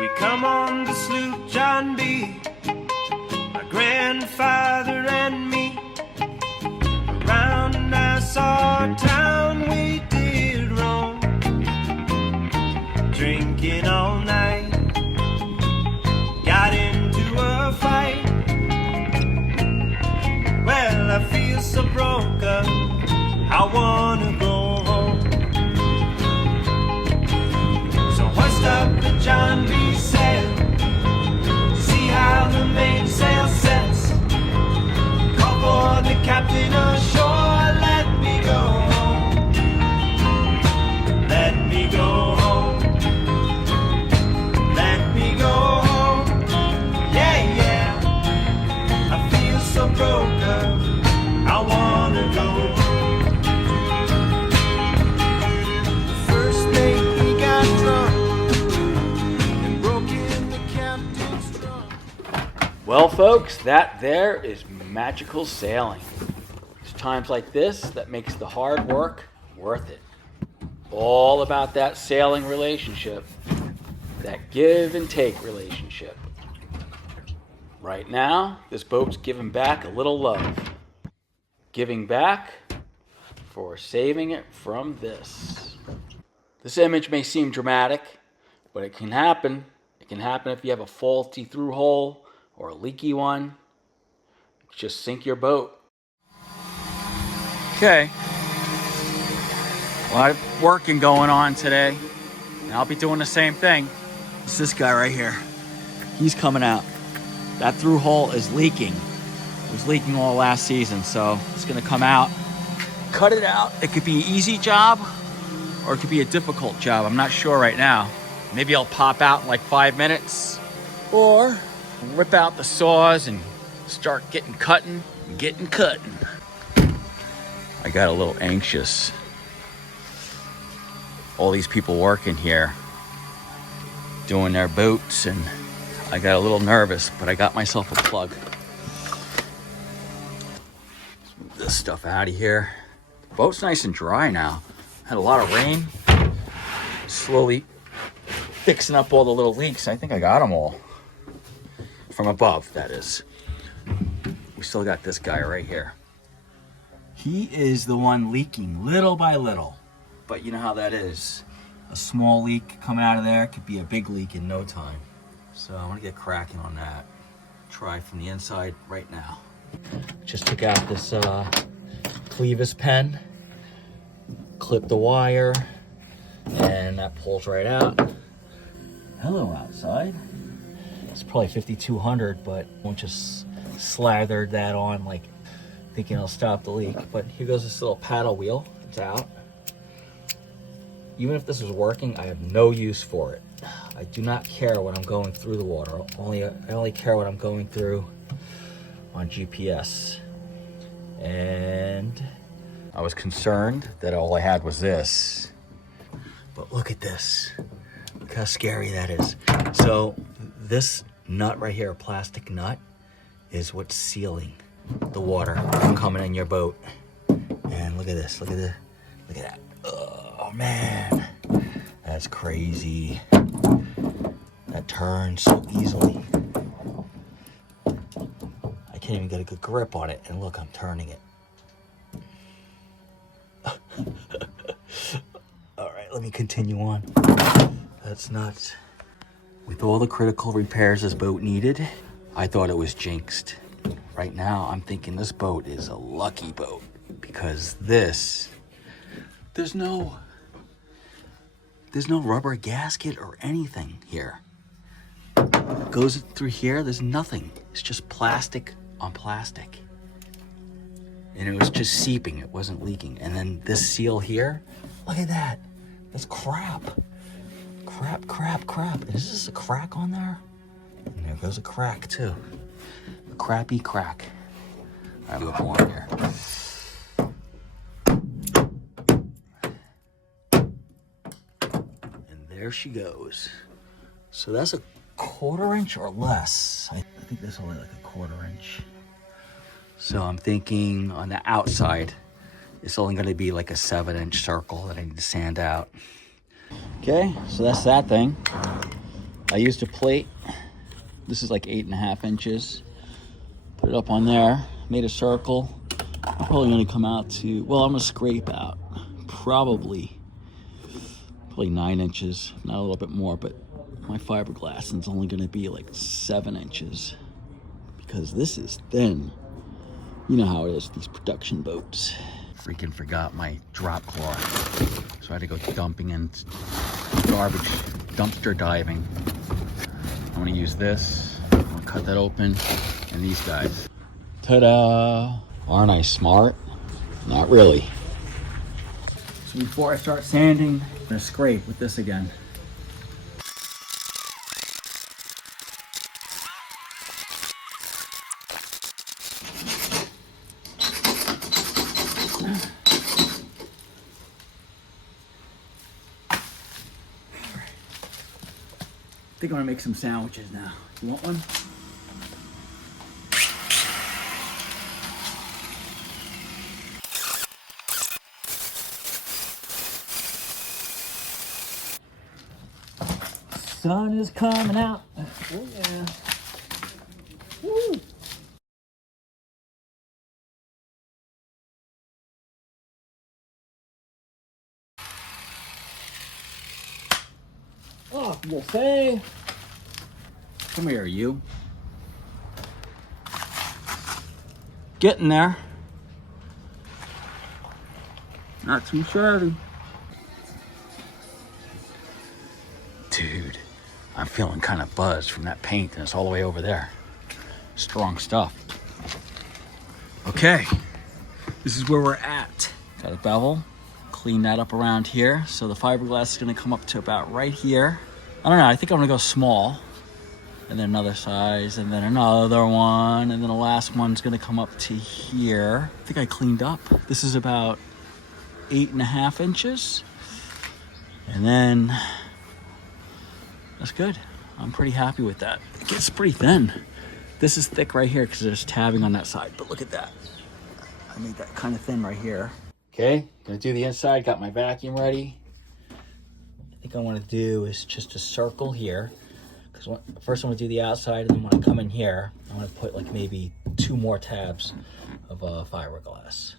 We come on the sloop John B, my grandfather and me. Around Nassau town we did roam, drinking all night, got into a fight. Well, I feel so broke up, I wanna go home. So hoist up the John B sail, see how the mainsail sets. Call for the captain ashore, let me go home. Let me go home. Let me go home. Yeah, yeah. I feel so broke up, I wanna go home. The first night we got drunk and broke in the captain's trunk. Well, folks, that there is magical sailing. It's times like this that makes the hard work worth it. All about that sailing relationship, that give and take relationship. Right now, this boat's giving back a little love. Giving back for saving it from this. This image may seem dramatic, but it can happen. It can happen if you have a faulty through-hull or a leaky one. Just sink your boat. Okay. A lot of working going on today, and I'll be doing the same thing. It's this guy right here. He's coming out. That through-hull is leaking. It was leaking all last season, so it's gonna come out. Cut it out. It could be an easy job, or it could be a difficult job. I'm not sure right now. Maybe I'll pop out in like 5 minutes, or whip out the saws and start getting cutting. I got a little anxious. All these people working here, doing their boats, and I got a little nervous, but I got myself a plug. Let's move this stuff out of here. The boat's nice and dry now. Had a lot of rain. Slowly fixing up all the little leaks. I think I got them all. From above, that is. We still got this guy right here. He is the one leaking little by little. But you know how that is. A small leak come out of there could be a big leak in no time. So I'm gonna get cracking on that. Try from the inside right now. Just took out this clevis pen, clip the wire, and that pulls right out. Hello outside. It's probably 5200, but won't just slather that on like thinking it'll stop the leak. But here goes this little paddle wheel. It's out. Even if this was working, I have no use for it. I do not care when I'm going through the water. I only care what I'm going through on GPS. And I was concerned that all I had was this. But look at this. Look how scary that is. So this nut right here, a plastic nut, is what's sealing the water from coming in your boat. And look at this. Look at that. Oh man, that's crazy. That turns so easily. I can't even get a good grip on it. And look, I'm turning it. All right, let me continue on. That's nuts. With all the critical repairs this boat needed, I thought it was jinxed. Right now, I'm thinking this boat is a lucky boat because there's no rubber gasket or anything here. It goes through here, there's nothing. It's just plastic on plastic. And it was just seeping, it wasn't leaking. And then this seal here, look at that. That's crap. Crap. Is this a crack on there? And there goes a crack too. A crappy crack. All right, we'll go on here. And there she goes. So that's a 1/4 inch or less. I think that's only like a 1/4 inch. So I'm thinking on the outside, it's only gonna be like a 7-inch circle that I need to sand out. Okay, so that's that thing. I used a plate. This is like 8.5 inches. Put it up on there, made a circle. I'm probably gonna come out to, well, I'm gonna scrape out probably 9 inches, not a little bit more, but my fiberglass is only gonna be like 7 inches because this is thin. You know how it is, these production boats. Freaking forgot my drop cloth. So I had to go dumping and garbage, dumpster diving. I'm gonna use this, I'm gonna cut that open, and these guys. Ta-da! Aren't I smart? Not really. So before I start sanding, I'm gonna scrape with this again. I think I'm gonna make some sandwiches now. You want one? Sun is coming out. Oh yeah. Woo. Oh, you'll say. Come here, you. Getting there. Not too shabby. Dude, I'm feeling kind of buzzed from that paint, and it's all the way over there. Strong stuff. Okay, this is where we're at. Got a bevel. Clean that up around here. So the fiberglass is gonna come up to about right here. I don't know, I think I'm gonna go small. And then another size, and then another one, and then the last one's gonna come up to here. I think I cleaned up. This is about 8.5 inches. And then, that's good. I'm pretty happy with that. It gets pretty thin. This is thick right here because there's tabbing on that side, but look at that. I made that kind of thin right here. Okay, gonna do the inside, got my vacuum ready. I think I wanna do is just a circle here. Because first I want to do the outside, and then when I come in here, I want to put like maybe 2 more tabs of fiberglass.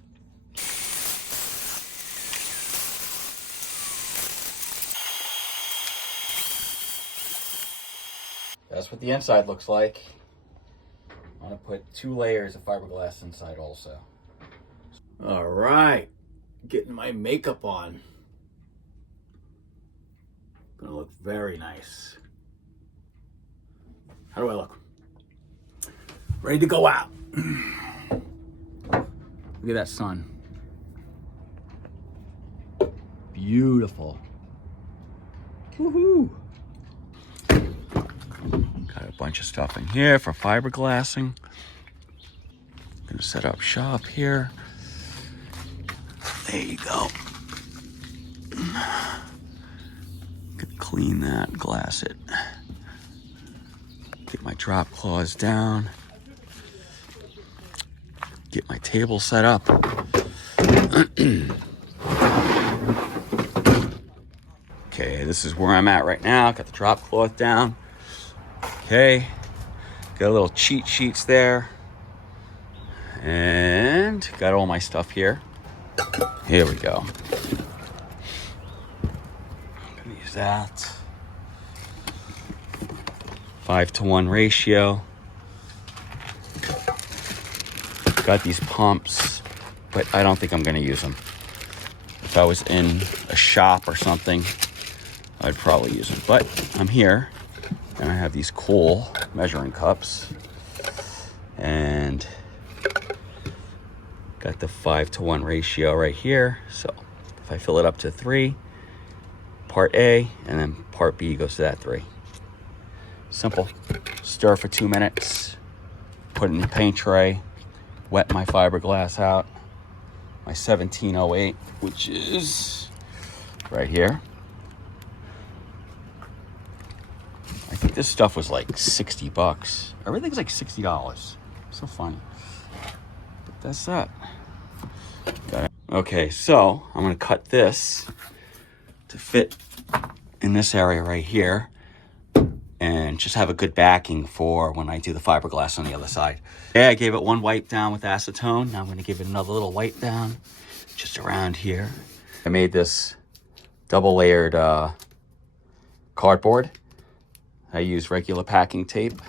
That's what the inside looks like. I want to put 2 layers of fiberglass inside also. All right, getting my makeup on. Gonna look very nice. How do I look? Ready to go out. Look at that sun. Beautiful. Woohoo! Got a bunch of stuff in here for fiberglassing. Gonna set up shop here. There you go. Could clean that, glass it. Get my drop claws down. Get my table set up. Okay, this is where I'm at right now. Got the drop cloth down. Okay, got a little cheat sheets there. And got all my stuff here. Here we go. I'm gonna use that. 5-to-1 ratio. Got these pumps, but I don't think I'm gonna use them. If I was in a shop or something, I'd probably use them. But I'm here, and I have these cool measuring cups, and got the 5-to-1 ratio right here. So if I fill it up to 3, part A, and then part B goes to that 3. Simple. Stir for 2 minutes, put it in the paint tray, wet my fiberglass out, my 1708, which is right here. I think this stuff was like 60 bucks. Everything's like $60. So funny. But that's that. Got it. Okay, so I'm gonna cut this to fit in this area right here. and just have a good backing for when I do the fiberglass on the other side. Okay, I gave it one wipe down with acetone. Now I'm going to give it another little wipe down just around here. I made this double layered cardboard. I use regular packing tape,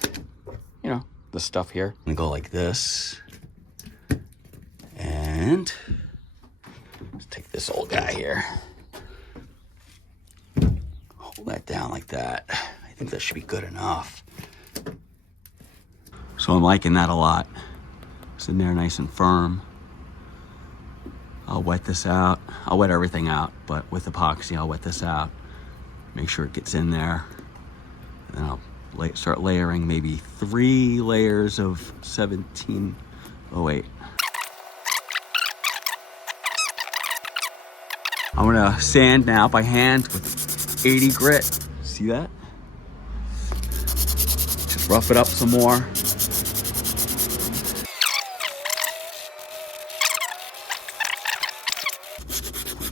you know, the stuff here. I'm gonna go like this, and let's take this old guy here. Hold that down like that. I think that should be good enough. So I'm liking that a lot. It's in there nice and firm. I'll wet this out. I'll wet everything out, but with epoxy, I'll wet this out. Make sure it gets in there. And I'll start layering maybe 3 layers of 1708. I'm gonna sand now by hand with 80 grit. See that? Just rough it up some more.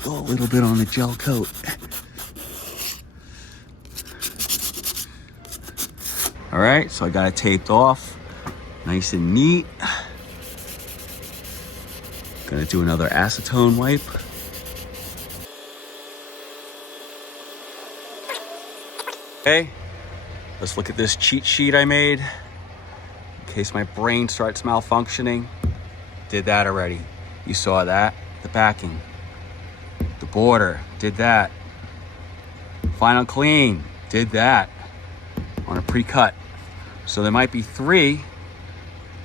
Go a little bit on the gel coat. All right, so I got it taped off, nice and neat. Gonna do another acetone wipe. Okay, let's look at this cheat sheet I made in case my brain starts malfunctioning. Did that already. You saw that. The backing, the border, did that. Final clean, did that on a pre-cut. So there might be 3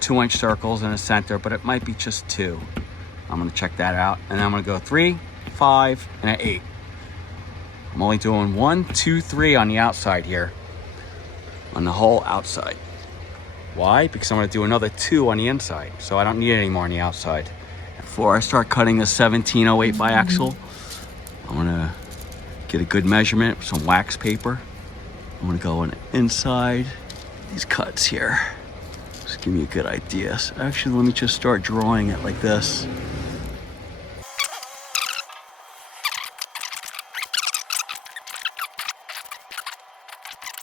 2-inch circles in the center, but it might be just 2. I'm gonna check that out. And then I'm gonna go 3, 5, and an 8. I'm only doing 1, 2, 3 on the outside here, on the whole outside. Why? Because I'm gonna do another 2 on the inside, so I don't need any more on the outside. Before I start cutting the 1708 biaxial, I'm gonna get a good measurement with some wax paper. I'm gonna go on the inside, these cuts here. Just give me a good idea. So actually, let me just start drawing it like this.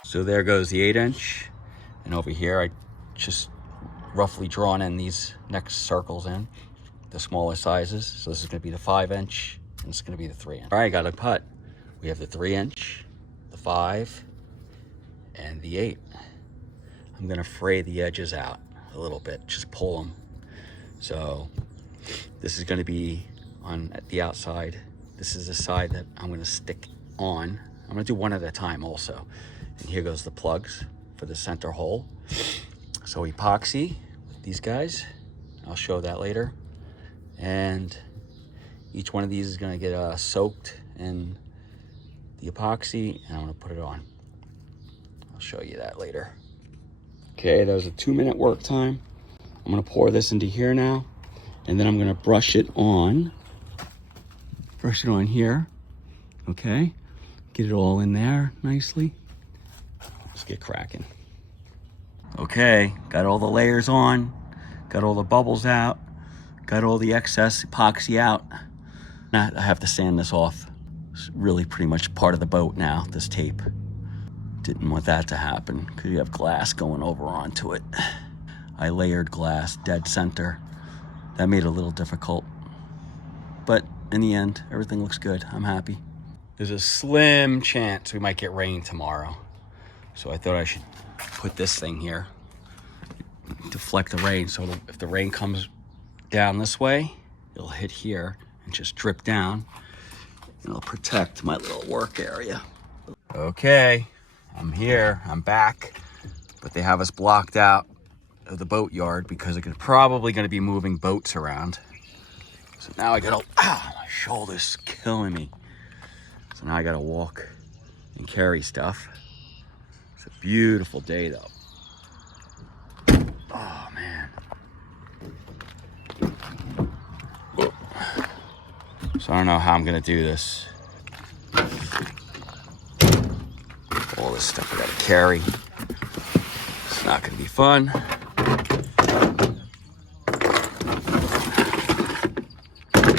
So there goes the 8-inch. And over here, I just roughly drawn in these next circles in, the smaller sizes. So this is gonna be the 5-inch, and this is gonna be the 3-inch. All right, got a cut. We have the 3-inch, the 5, and the 8. I'm gonna fray the edges out a little bit, just pull them. So this is gonna be on the outside. This is the side that I'm gonna stick on. I'm gonna do one at a time also. And here goes the plugs for the center hole. So epoxy with these guys. I'll show that later. And each one of these is gonna get soaked in the epoxy, and I'm gonna put it on. I'll show you that later. Okay, that was a 2-minute work time. I'm gonna pour this into here now, and then I'm gonna brush it on here, okay? Get it all in there nicely. Let's get cracking. Okay, got all the layers on, got all the bubbles out, got all the excess epoxy out. Now I have to sand this off. It's really pretty much part of the boat now, this tape. Didn't want that to happen because you have glass going over onto it. I layered glass dead center. That made it a little difficult. But in the end, everything looks good. I'm happy. There's a slim chance we might get rain tomorrow. So I thought I should put this thing here, deflect the rain. So if the rain comes down this way, it'll hit here and just drip down. And it'll protect my little work area. Okay. I'm here, I'm back, but they have us blocked out of the boat yard because they're probably gonna be moving boats around. So now I gotta, my shoulder's killing me. So now I gotta walk and carry stuff. It's a beautiful day though. Oh man. Whoa. So I don't know how I'm gonna do this. All this stuff I gotta carry. It's not gonna be fun.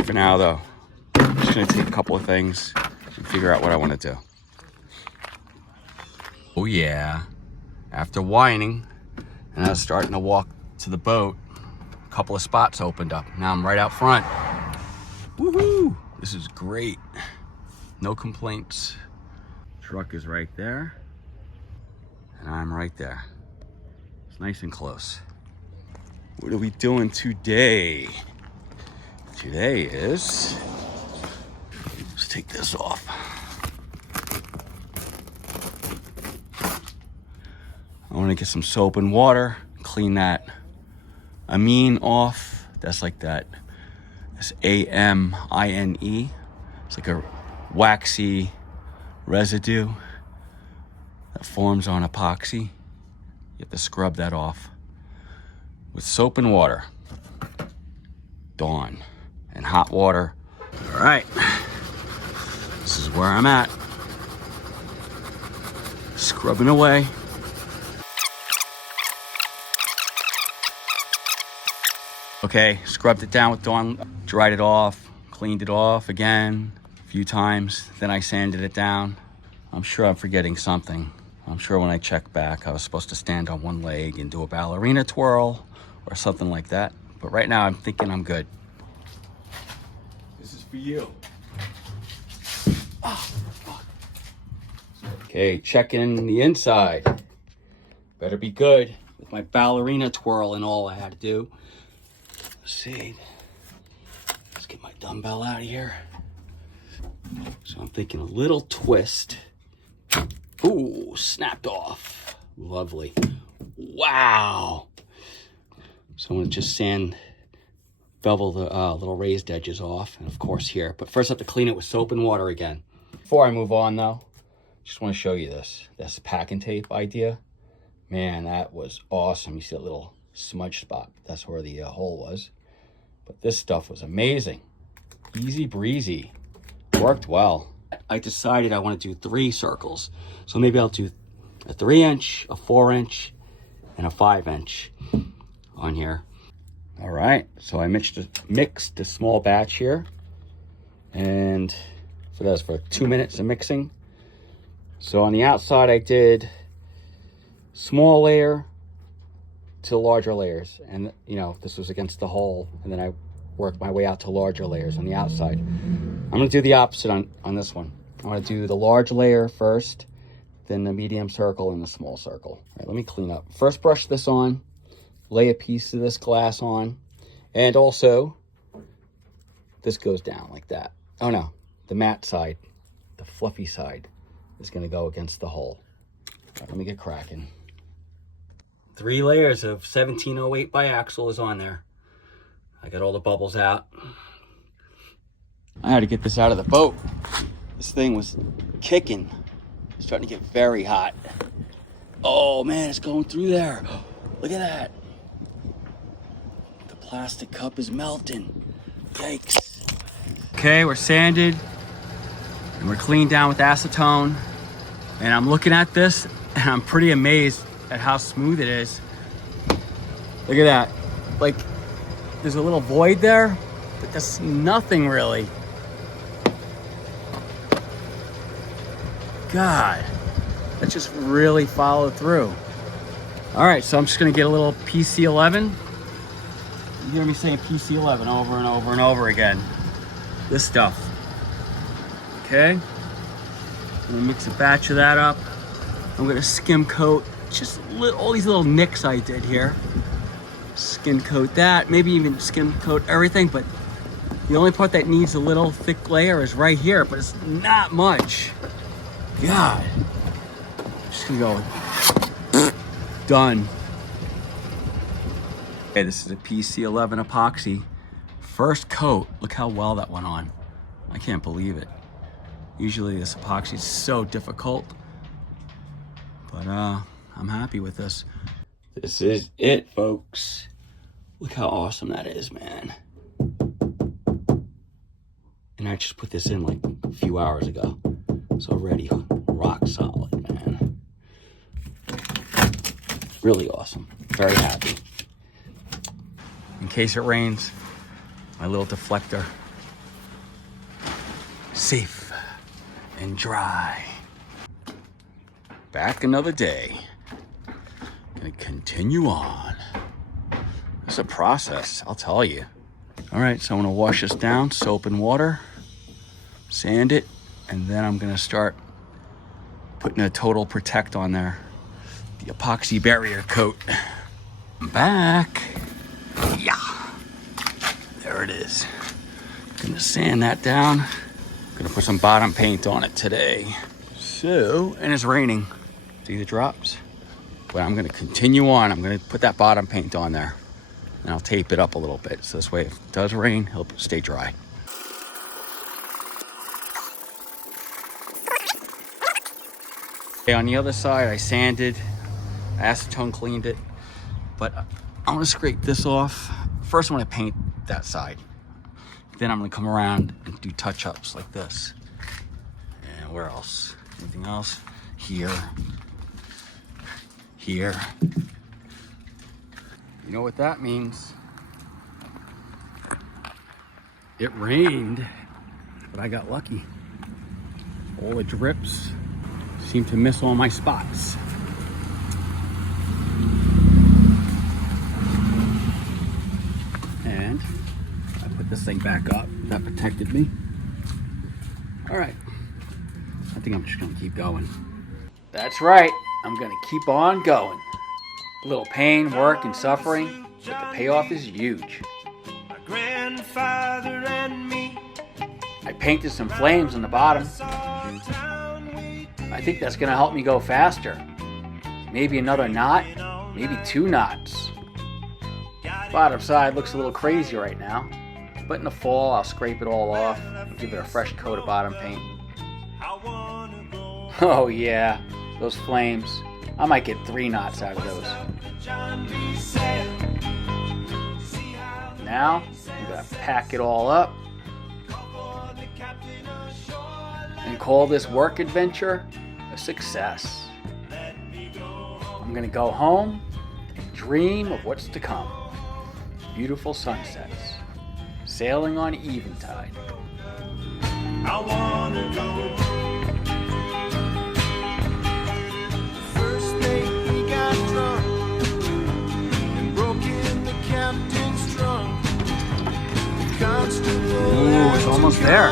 For now though, I'm just gonna take a couple of things and figure out what I wanna do. Oh yeah, After whining, and I was starting to walk to the boat, a couple of spots opened up. Now I'm right out front. Woohoo! This is great. No complaints. Truck is right there, and I'm right there. It's nice and close. What are we doing today? Today is, let's take this off. I want to get some soap and water, clean that amine off. That's like that, that's A-M-I-N-E. It's like a waxy residue that forms on epoxy. You have to scrub that off with soap and water. Dawn. And hot water. All right, this is where I'm at. Scrubbing away. Okay, scrubbed it down with Dawn, dried it off, cleaned it off again a few times, then I sanded it down. I'm sure I'm forgetting something. I'm sure when I check back, I was supposed to stand on one leg and do a ballerina twirl or something like that. But right now I'm thinking I'm good. This is for you. Oh, fuck. Okay, checking the inside. Better be good with my ballerina twirl and all I had to do. Let's see. Let's get my dumbbell out of here. So I'm thinking a little twist. Ooh, snapped off. Lovely. Wow. So I'm gonna just bevel the little raised edges off, and of course here. But first I have to clean it with soap and water again. Before I move on though, just wanna show you this. This packing tape idea. Man, that was awesome. You see that little smudge spot? That's where the hole was. But this stuff was amazing. Easy breezy. Worked well. I decided I want to do 3 circles. So maybe I'll do a 3-inch, a 4-inch, and a 5-inch on here. All right, so I mixed a small batch here. And so that's for 2 minutes of mixing. So on the outside, I did small layer to larger layers. And you know, this was against the hole. And then I worked my way out to larger layers on the outside. I'm gonna do the opposite on this one. I'm gonna do the large layer first, then the medium circle and the small circle. All right, let me clean up. First brush this on, lay a piece of this glass on, and also this goes down like that. Oh no, the matte side, the fluffy side is gonna go against the hole. All right, let me get cracking. 3 layers of 1708 biaxial is on there. I got all the bubbles out. I had to get this out of the boat. This thing was kicking. It's starting to get very hot. Oh man, it's going through there. Look at that. The plastic cup is melting. Yikes. Okay, we're sanded and we're cleaned down with acetone. And I'm looking at this and I'm pretty amazed at how smooth it is. Look at that. Like, there's a little void there, but that's nothing really. God, that just really followed through. All right, so I'm just gonna get a little PC11. You hear me saying PC11 over and over and over again. This stuff. Okay, I'm gonna mix a batch of that up. I'm gonna skim coat just all these little nicks I did here. Skim coat that, maybe even skim coat everything, but the only part that needs a little thick layer is right here, but it's not much. God, I'm just gonna go done. Okay, this is a PC11 epoxy. First coat, look how well that went on. I can't believe it. Usually this epoxy is so difficult, but I'm happy with this. This is it, folks. Look how awesome that is, man. And I just put this in like a few hours ago. It's already rock solid, man. Really awesome. Very happy. In case it rains, my little deflector. Safe and dry. Back another day. Gonna continue on. It's a process, I'll tell you. All right, so I'm gonna wash this down, soap and water, sand it, and then I'm gonna start putting a Total Protect on there. The epoxy barrier coat. I'm back. Yeah. There it is. Gonna sand that down. Gonna put some bottom paint on it today. So, and it's raining. See the drops? But I'm gonna continue on. I'm gonna put that bottom paint on there. And I'll tape it up a little bit. So this way, if it does rain, it'll stay dry. Okay, on the other side, I sanded, acetone cleaned it. But I'm gonna scrape this off. First, I'm gonna paint that side. Then I'm gonna come around and do touch-ups like this. And where else? Anything else? Here. Here. You know what that means? It rained, but I got lucky. All the drips seem to miss all my spots. And I put this thing back up. That protected me. All right. I think I'm just gonna keep going. That's right. I'm gonna keep on going. A little pain, work, and suffering, but the payoff is huge. My grandfather and me. I painted some flames on the bottom. I think that's gonna help me go faster. Maybe another knot, maybe 2 knots. Bottom side looks a little crazy right now, but in the fall I'll scrape it all off and give it a fresh coat of bottom paint. Oh yeah, those flames. I might get 3 knots out of those. Now, I'm gonna pack it all up and call this work adventure a success. I'm gonna go home and dream of what's to come. Beautiful sunsets, sailing on Eventide. I wanna go. First mate, we got drunk and broke in the captain's trunk. Ooh, it's almost there.